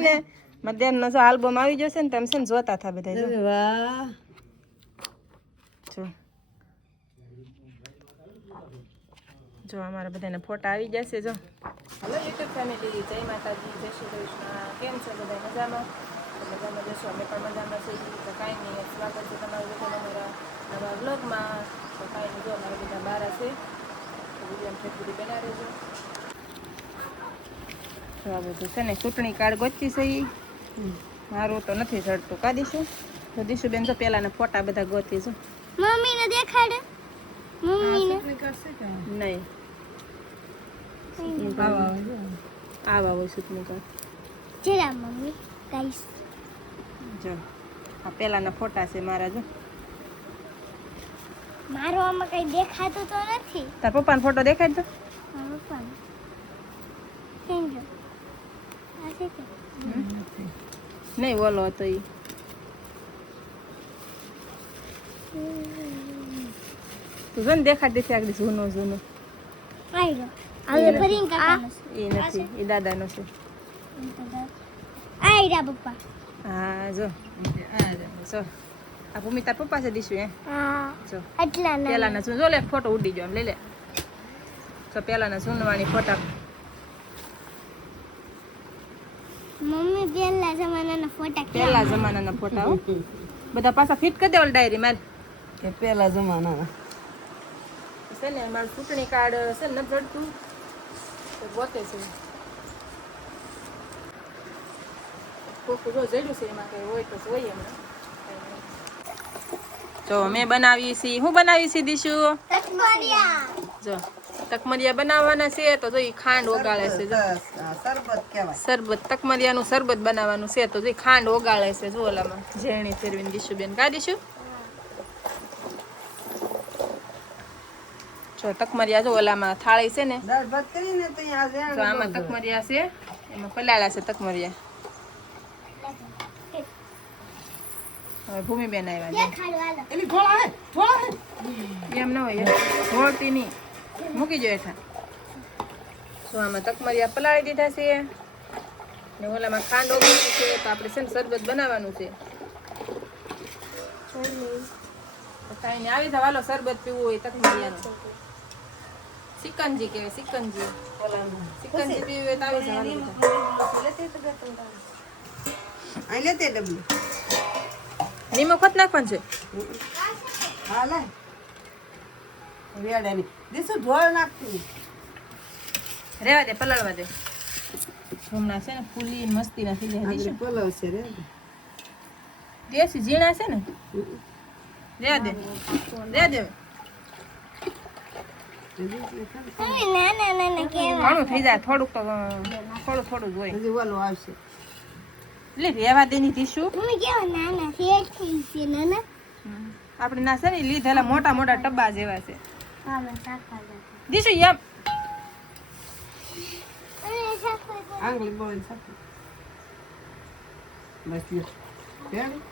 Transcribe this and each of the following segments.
ને મધ્યાહન નો આલ્બમ આવી જશે ને તમે છે ને જોતા થા બધા જો વાહ જો અમારા બધાના ફોટા આવી જશે જો હેલો યુટ્યુબ ફેમિલી જય માતાજી જય શ્રી કૃષ્ણ કેમ છે બધા મજામાં મજામાં જશો અમે પણ મજામાં છીએ તો કાંઈ નહીં સ્વાગત છે તમારું બધા અમારા નવા વ્લોગમાં તો કાંઈ નહીં જો અમારા બધા બારા છે તો વિડીયો ફેસબુક બના રહેજો તો આ બધું છે ને ચૂંટણી કાર્ડ ગોચી છે મારું તો નથી ચડતું કા દીશું તો દીશું બેન તો પેલાના ફોટા બધા ગોતી છો મમ્મીને દેખાડે મમ્મીને નહીં આવા હોય ચૂંટણી કાર્ડ જરા મમ્મી ગાઈસ જો આ પેલાના ફોટા છે મારા જો મારો આમાં કઈ દેખાતું તો નથી તાર પપ્પાનો ફોટો દેખાડ તો મારો પણ કેમ જો આ છે કે નહીં ઓલો હતો ઈ તું જો ને દેખાડતી છે આગળ જૂનો જૂનો આઈ હવે ફરીને કાકાનો એ નથી એ દાદાનો છે આઈ રા પપ્પા હા જો જો આ ભૂમિ તાર પપ્પા છે દીશું હા જો એટલા ના પેલાના જો લે ફોટો ઉડી ગયો આમ લઈ લે તો પેલાના જૂનવાણી ફોટા મમ્મી પહેલા જમાનાના ફોટા પેલા જમાનાના ફોટા હો બધા પાછા ફિટ કરી દેવાલ ડાયરી મારે કે પેલા જમાના છે ને મારું ચૂંટણી કાર્ડ છે ને નથી જડતું તો ગોતે છે કોકું જો જડ્યું છે એમાં કઈ હોય તો જોઈએ હમણાં જો મેં બનાવી છે હું બનાવી છે દીશું તકમરિયા જો તકમરિયા બનાવવાના છે તો જો ખાંડ ઓગાળે છે જો સરબત કહેવાય શરબત તકમરિયાનું શરબત બનાવવાનું છે તો જો ખાંડ ઓગાળે છે જો ઓલામાં ઝેરણી ફેરવીને દીશું બેન કા દીશું જો તકમરિયા જો ઓલામાં થાળી છે ને દાળ ભાત કરીને તો અહીંયા તો આમાં તકમરિયા છે એમાં પલાળા છે તકમરિયા હવે ભૂમિબેન આવ્યા દેખાડો હાલો એલી ઢોળા હે છે એમ ન હોય ઢોળતી નહીં મૂકી જો હેઠા તો આમાં તકમરિયા પલાળી દીધા છે ને ઓલામાં ખાંડ ઓગળી છે તો આપણે છે ને શરબત બનાવવાનું છે કાંઈ નહીં આવી જાવ હાલો શરબત પીવું હોય તકમરિયાનું સિકંજી કહેવાય સિકંજી સિકંજી પીવી હોય તો આવી જાવ હાલો બધા. અહીં લેતે ડબલું નિમક હોત નાખવાનું છે હા લે વેડાની દીસુ ઢોળ નાખતી રેવા દે પલાળવા દે હમણાં છે ને ફૂલી મસ્તી ના થઈ જાય આગળ પલાવ છે રે દેશી ઝીણા છે ને રેવા દે રેવા દે મમ્મી નાના નાના કેવા ઘણું થઈ જાય થોડુંક તો થોડું જ હોય હજી ઓલો આવશે એટલે રેવા દે ની ટીશું મમ્મી કેવા નાના શેર થઈ છે નાના આપણે ના છે ને લીધેલા મોટા મોટા ટબ્બા જેવા છે હા મેં સાખા દે દીશું એમ અને સાખા દે આંગળી બોળી સાથે બસ લે રેડી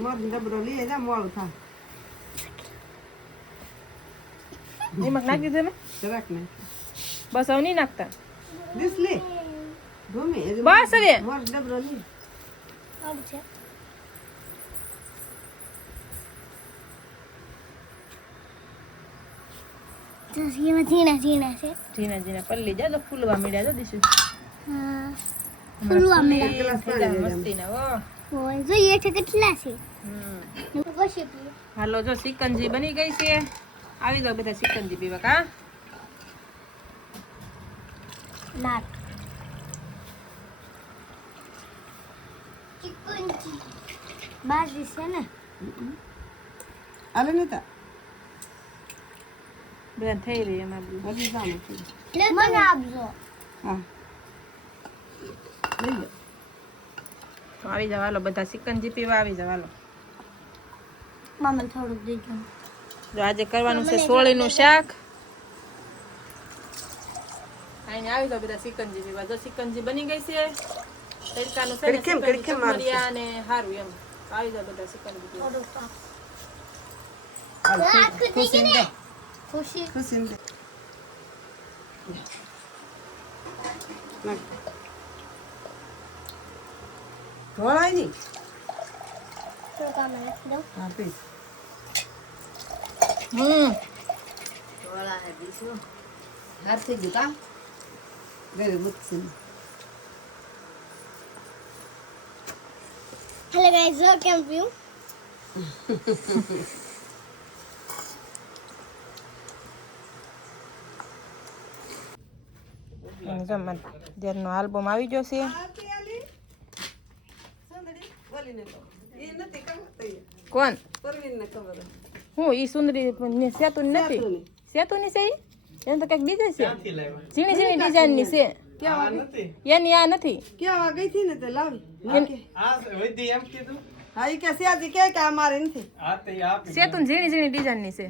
મોર ડબરો લઈ જા મોળું થા નિમક નાખી દે ને જરાક ને બસ હવે નહીં નાખતા દીસ લે ભૂમિ બસ હવે મોર ડબરો લઈ આવું છે તો એમાં ઝીણા ઝીણા છે ઝીણા ઝીણા પલ્લી જા તો ફૂલવા મીડ્યા જો દીશું હા ફૂલવા મળ્યા થઈ જાય મસ્તી ના હો હોય જોઈએ છે કેટલા છે હમ. પછી પીએ હાલો જો સિકંજી બની ગઈ છે આવી જાવ બધા સિકંજી પીવા કા લાટ ચિકનજી બાજી છે ને આલે નતા બધા થઈ રહી એમાં બધું. હજી સામે મને આપજો હા લઈ લે તો આવી જાવ હાલો બધા સિકંજી પીવા આવી જાવ હાલો મામા થોડુંક દેજો જો આજે કરવાનું છે સોળીનું શાક આઈને આવી જાવ બધા સિકંજી પીવા જો સિકંજી બની ગઈ છે તડકાનું છે ને સિકંજી ચમરિયા ને હારું એમ તો આવી જાવ બધા સિકંજી પીવા ખુશી દે ખુશી ખુશી દે નાખ ઢોળાય નહીં શું કામ નાખી દઉં હા પીસ ઢોળા હે બીજું હાથ થઈ ગયું કામ ગરે મુકસી હેલો ગાઈસ જો કેમ પીવું જેનો આલ્બમ આવી ગયો છે કોણ હું ઈ સુંદરી સેતુની નથી સેતુની છે ઈ એને તો કંઈક બીજે છે ઝીણી ઝીણી ડિઝાઇનની છે એની આ નથી કેવા ગઈ થી ને તે લાવી હા ઈ કે સ્યાજી કે અમારે નથી સેતુન ઝીણી ઝીણી ડિઝાઇનની છે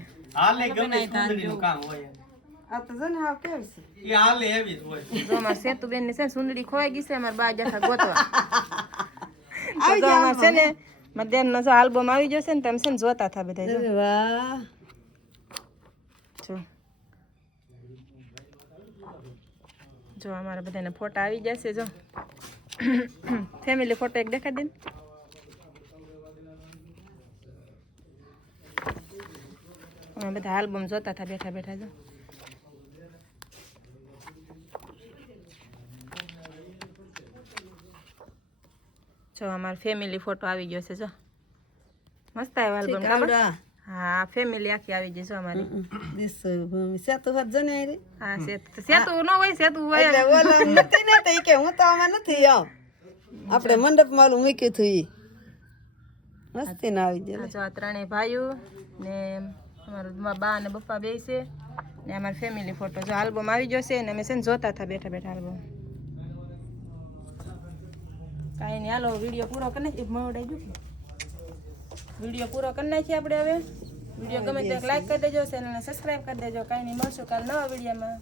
આ તો જને હાવ કેવી છે જો અમાર સેતુબેન ની છે ને સુંદરી ખોવાઈ ગઈ છે અમારા બા જાથા ગોતવા આવી તો જા અમાર છે ને મધ્યાહન નો જો આલ્બમ આવી જશે ને તમે છે ને જોતા થા બધા જો વાહ જો અમારા બધાને ફોટા આવી જશે જો ફેમિલી ફોટો એક દેખાડી દે અમે બધા આલ્બમ જોતા હતા બેઠા બેઠા જો જો અમારો ફેમિલી ફોટો આવી ગયો છે જો મસ્ત આવ્યો આલ્બમ ખબર હા ફેમિલી આખી આવી જશે અમારી દિસ સેતુ હાથ જને રે હા સેતુ ન હોય સેતુ હોય એટલે ઓલા નથી ને તો ઈ કે હું તો આમાં નથી આવ આપણે મંડપ માલું મૂક્યું હતું ઈ મસ્તી ના આવી જાય જો આ ત્રણેય ભાઈઓ ને અમારા બા ને પપ્પા બે છે ને અમારી ફેમિલી ફોટો જો આલ્બમ આવી જશે ને અમે છે ને જોતા હતા બેઠા બેઠા આલ્બમ કાંઈ નહીં હાલો વિડીયો પૂરો કરી નાખીએ મોડાઈ ગયું વિડીયો પૂરો કરી નાખીએ આપણે હવે વિડીયો ગમે તો લાઈક કરી દેજો ચેનલને સબસ્ક્રાઈબ કરી દેજો કાંઈ નહીં મળશું કાલ નવા વિડીયોમાં